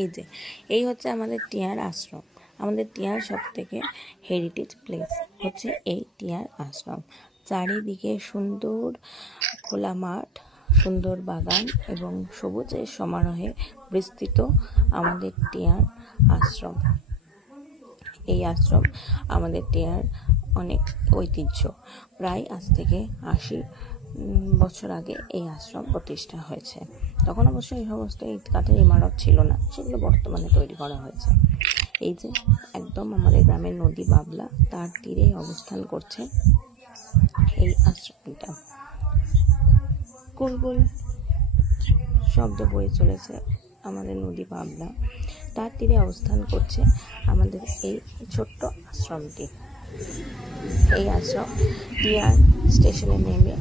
এই যে এই হচ্ছে আমাদের টিয়ার আশ্রম। আমাদের টিয়ার সব থেকে হেরিটেজ প্লেস হচ্ছে এই টিয়ার আশ্রম। চারিদিকে সুন্দর খোলা মাঠ, সুন্দর বাগান এবং সবুজের সমারোহে বিস্তৃত আমাদের টিয়ার আশ্রম। এই আশ্রম আমাদের টিয়ার অনেক ঐতিহ্য। প্রায় আজ থেকে 80 বছর আগে এই আশ্রম প্রতিষ্ঠা হয়েছে। তখন অবশ্য এই সমস্ত ইট কাঠের ইমারত ছিল না, সেগুলো বর্তমানে তৈরি করা হয়েছে। এই যে একদম আমাদের গ্রামের নদী বাবলা, তার তীরে অবস্থান করছে এই আশ্রমটা। কুলকুল শব্দ বয়ে চলেছে আমাদের নদী বাবলা, তার তীরে অবস্থান করছে আমাদের এই ছোট্ট আশ্রমটি। এই আশ্রম টিয়ার স্টেশনে নেমে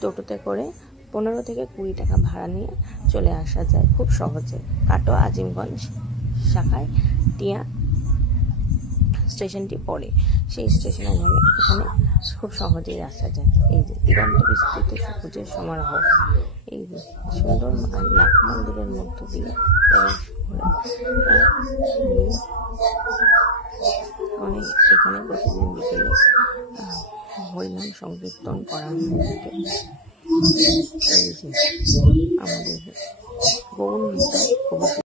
টোটোতে করে 15 থেকে 20 টাকা ভাড়া নিয়ে চলে আসা যায় খুব সহজে। কাটোয়া আজিমগঞ্জ শাখায় টিয়া স্টেশনটি পড়ে, সেই স্টেশনে নেমে এখানে খুব সহজেই আসা যায়। এই যে দিগন্ত বিস্তৃত সবুজের সমারোহ, এই যে সুন্দর নাট মন্দিরের মধ্য দিয়ে প্রবেশ করে অনেক এখানে প্রতিদিন বিকেলে হরিনাম সংকীর্তন করা হয়ে থাকে। এই যে আমাদের গৌণ বিদ্যায়